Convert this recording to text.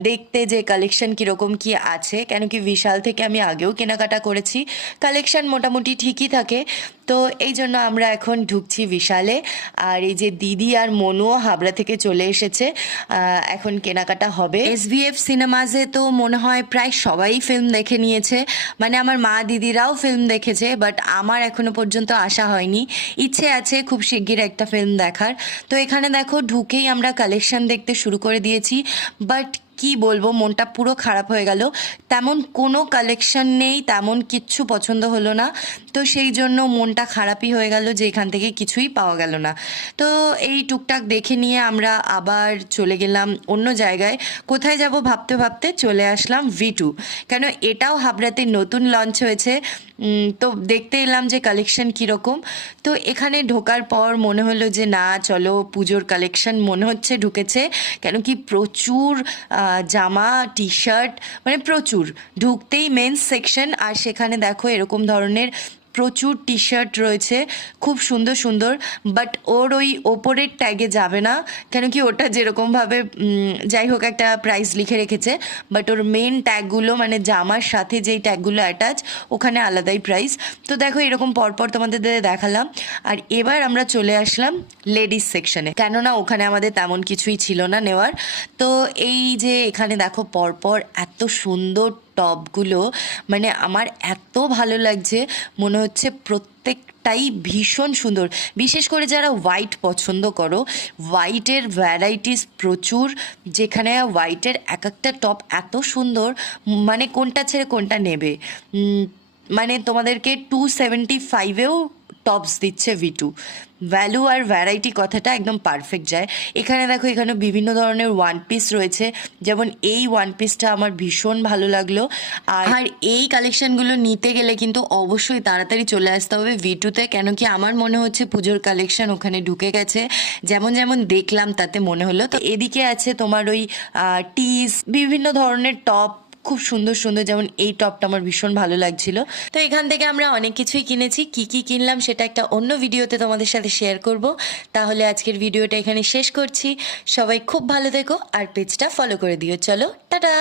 দেখতে যে কালেকশন কীরকম কি আছে, কেন কি বিশাল থেকে আমি আগেও কেনাকাটা করেছি, কালেকশন মোটামুটি ঠিকই থাকে। তো এই জন্য আমরা এখন ঢুকছি বিশালে। আর এই যে দিদি আর মনুও হাবড়া থেকে চলে এসেছে, এখন কেনাকাটা হবে। SVF সিনেমাসে তো মনে হয় প্রায় সবাই ফিল্ম দেখে নিয়েছে, মানে আমার মা দিদিরাও ফিল্ম দেখেছে, বাট আমার এখনো পর্যন্ত আসা হয়নি। ইচ্ছে আছে খুব শিগগির একটা ফিল্ম দেখার। তো এখানে দেখো ঢুকেই আমরা কালেকশন দেখতে শুরু করে দিয়েছি, বাট কি বলবো, মনটা পুরো খারাপ হয়ে গেল। তেমন কোনো কালেকশন নেই, তেমন কিচ্ছু পছন্দ হলো না। তো সেই জন্য মনটা খারাপই হয়ে গেল যে এখান থেকে কিছুই পাওয়া গেল না। তো এই টুকটাক দেখে নিয়ে আমরা আবার চলে গেলাম অন্য জায়গায়। কোথায় যাব ভাবতে ভাবতে চলে আসলাম V2, কেন এটাও হাবড়াতে নতুন লঞ্চ হয়েছে। তো দেখতে এলাম যে কালেকশন কীরকম। তো এখানে ঢোকার পর মনে হলো যে না, চলো পুজোর কালেকশন মনে হচ্ছে ঢুকেছে, কেন কি প্রচুর জামা টি শার্ট, মানে প্রচুর। ঢুকতেই মেন্স সেকশন, আর সেখানে দেখো এরকম ধরনের প্রচুর টি শার্ট রয়েছে, খুব সুন্দর সুন্দর। বাট ওর ওই ওপরের ট্যাগে যাবে না, কেন কি ওটা যেরকমভাবে যাই হোক একটা প্রাইস লিখে রেখেছে, বাট ওর মেন ট্যাগগুলো মানে জামার সাথে যেই ট্যাগগুলো অ্যাটাচ ওখানে আলাদাই প্রাইস। তো দেখো এরকম পরপর তোমাদের দেখালাম। আর এবার আমরা চলে আসলাম লেডিস সেকশনে, কেননা ওখানে আমাদের তেমন কিছুই ছিল না নেওয়ার। তো এই যে এখানে দেখো পরপর এত সুন্দর টপগুলো, মানে আমার এত ভালো লাগছে, মনে হচ্ছে প্রত্যেকটাই ভীষণ সুন্দর। বিশেষ করে যারা হোয়াইট পছন্দ করো, হোয়াইটের ভ্যারাইটিস প্রচুর, যেখানে হোয়াইটের এক একটা টপ এত সুন্দর, মানে কোনটা ছেড়ে কোনটা নেবে। মানে তোমাদেরকে 275-এও টপস দিচ্ছে V2। ভ্যালু আর ভ্যারাইটি কথাটা একদম পারফেক্ট যায়। এখানে দেখো এখানে বিভিন্ন ধরনের ওয়ান পিস রয়েছে, যেমন এই ওয়ান পিসটা আমার ভীষণ ভালো লাগলো। আর এই কালেকশানগুলো নিতে গেলে কিন্তু অবশ্যই তাড়াতাড়ি চলে আসতে হবে V2-তে, কেন কি আমার মনে হচ্ছে পুজোর কালেকশান ওখানে ঢুকে গেছে, যেমন যেমন দেখলাম তাতে মনে হলো। তো এদিকে আছে তোমার ওই টিস, বিভিন্ন ধরনের টপ খুব সুন্দর সুন্দর, যেমন এই টপটা আমার ভীষণ ভালো লাগছিল। তো এখান থেকে আমরা অনেক কিছুই কিনেছি, কি কি কিনলাম সেটা একটা অন্য ভিডিওতে তোমাদের সাথে শেয়ার করব। তাহলে আজকের ভিডিওটা এখানে শেষ করছি। সবাই খুব ভালো থেকো আর পেজটা ফলো করে দিও। চলো টাটা।